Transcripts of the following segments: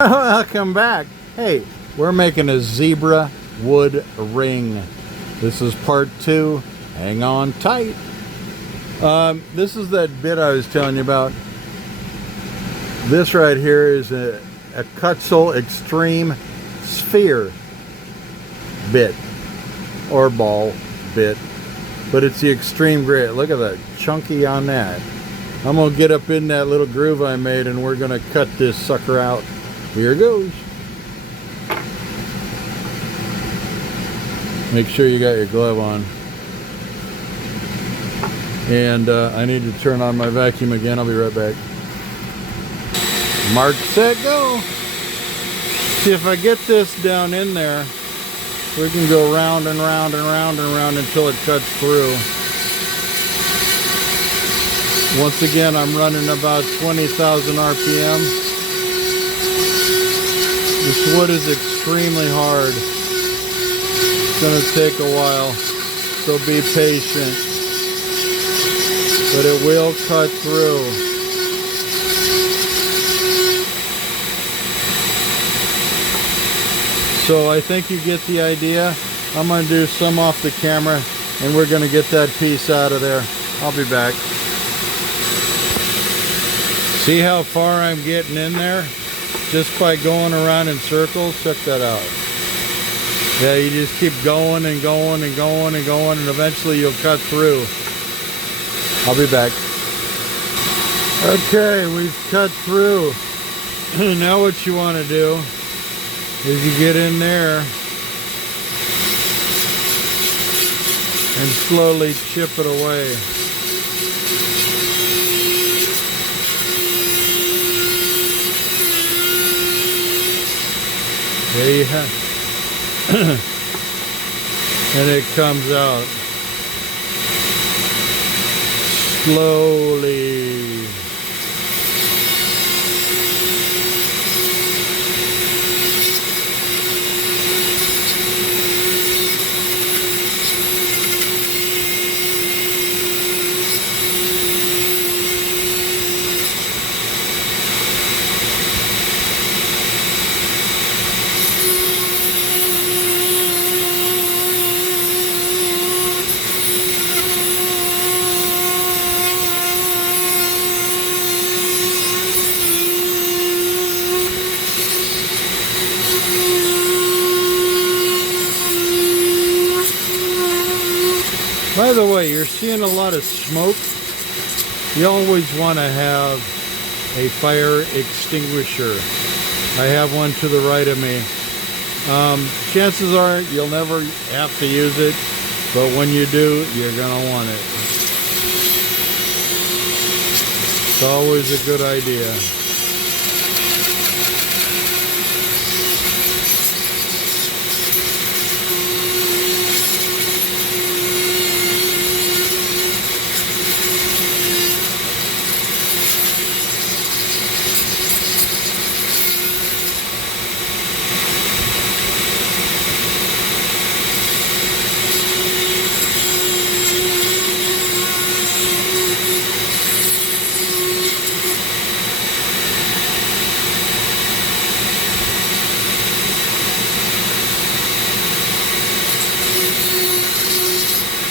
Welcome back. Hey, we're making a zebra wood ring. This is part 2. Hang on tight. This is that bit I was telling you about. This right here is a Kutzel Extreme Sphere bit or ball bit, but it's the extreme grit. Look at that chunky on that. I'm gonna get up in that little groove I made and we're gonna cut this sucker out. Here goes. Make sure you got your glove on. And I need to turn on my vacuum again. I'll be right back. Mark, set, go. See, if I get this down in there, we can go round and round and round and round until it cuts through. Once again, I'm running about 20,000 RPM. This wood is extremely hard. It's going to take a while, so be patient. But it will cut through. So I think you get the idea. I'm going to do some off the camera and we're going to get that piece out of there. I'll be back. See how far I'm getting in there? Just by going around in circles. Check that out. Yeah, you just keep going and going and going and going and eventually you'll cut through. I'll be back. Okay, we've cut through. Now what you want to do is you get in there and slowly chip it away. There you have and it comes out slowly. By the way, you're seeing a lot of smoke. You always want to have a fire extinguisher. I have one to the right of me. Chances are you'll never have to use it, but when you do, you're going to want it. It's always a good idea.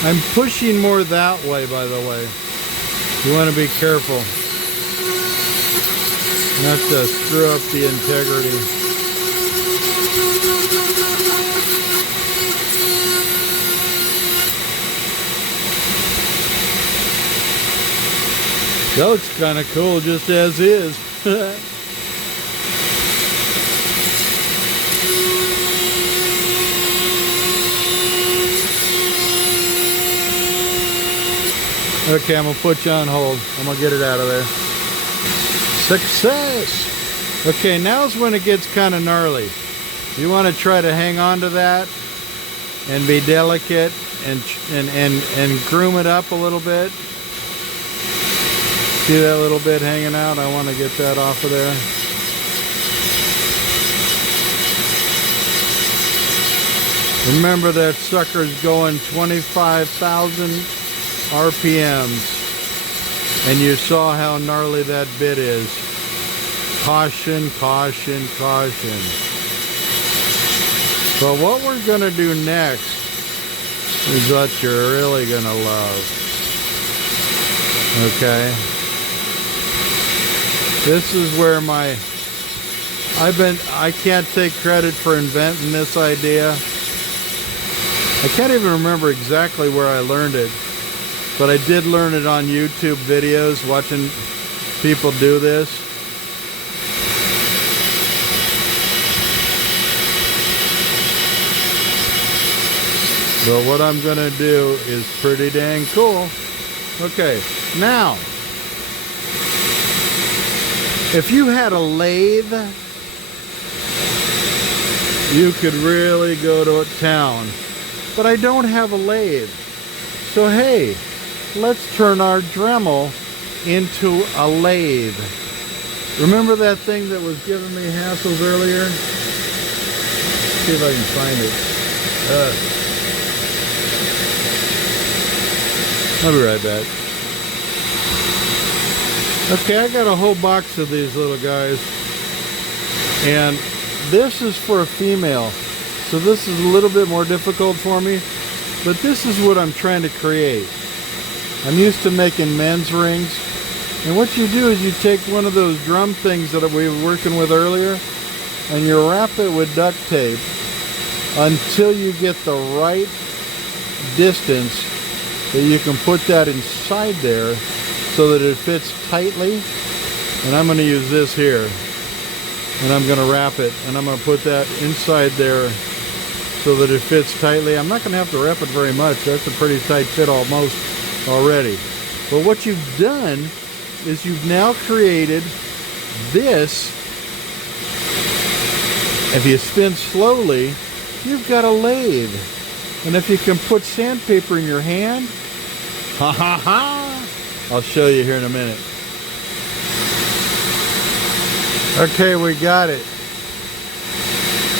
I'm pushing more that way, by the way. You want to be careful not to screw up the integrity. That looks kind of cool just as is. Okay, I'm going to put you on hold. I'm going to get it out of there. Success! Okay, now's when it gets kind of gnarly. You want to try to hang on to that and be delicate and groom it up a little bit. See that little bit hanging out? I want to get that off of there. Remember that sucker's going 25,000 RPMs, and you saw how gnarly that bit is. Caution, caution, caution. But what we're going to do next is what you're really going to love. Okay? This is where I can't take credit for inventing this idea. I can't even remember exactly where I learned it, but I did learn it on YouTube videos, watching people do this. But what I'm going to do is pretty dang cool. Okay, now, if you had a lathe, you could really go to town. But I don't have a lathe. So hey, let's turn our Dremel into a lathe. Remember that thing that was giving me hassles earlier? Let's see if I can find it. I'll be right back. Okay, I got a whole box of these little guys. And this is for a female. So this is a little bit more difficult for me. But this is what I'm trying to create. I'm used to making men's rings. And what you do is you take one of those drum things that we were working with earlier, and you wrap it with duct tape until you get the right distance that you can put that inside there so that it fits tightly. And I'm going to use this here, and I'm going to wrap it, and I'm going to put that inside there so that it fits tightly. I'm not going to have to wrap it very much. That's a pretty tight fit almost already. But what you've done is you've now created this. If you spin slowly, you've got a lathe. And if you can put sandpaper in your hand, ha ha ha, I'll show you here in a minute. Okay, we got it.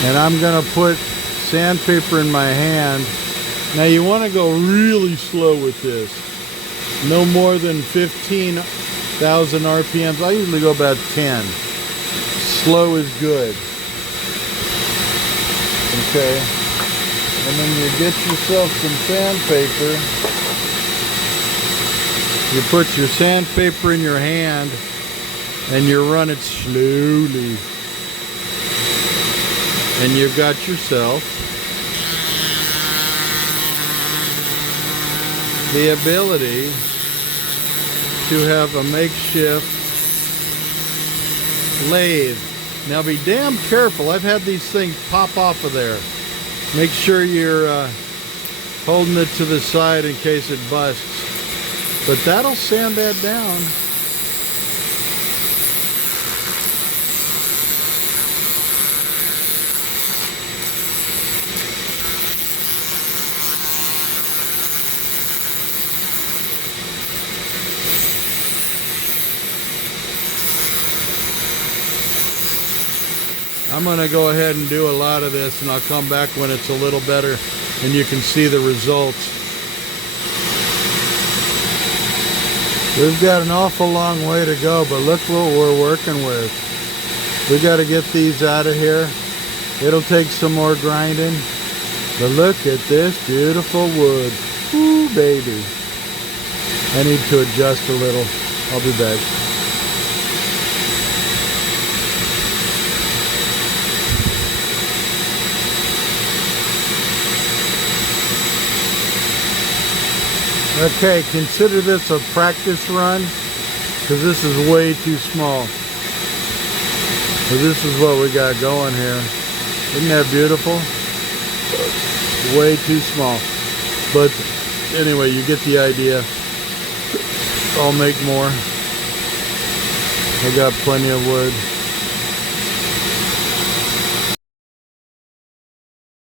And I'm gonna put sandpaper in my hand. Now you want to go really slow with this. No more than 15,000 RPMs. I usually go about 10. Slow is good. Okay. And then you get yourself some sandpaper. You put your sandpaper in your hand and you run it slowly. And you've got yourself the ability to have a makeshift lathe. Now be damn careful. I've had these things pop off of there. Make sure you're holding it to the side in case it busts. But that'll sand that down. I'm going to go ahead and do a lot of this, and I'll come back when it's a little better and you can see the results. We've got an awful long way to go, but look what we're working with. We got to get these out of here. It'll take some more grinding, but look at this beautiful wood. Ooh, baby. I need to adjust a little. I'll be back. Okay, consider this a practice run, because this is way too small. So this is what we got going here. Isn't that beautiful? Way too small. But anyway, you get the idea. I'll make more. I got plenty of wood.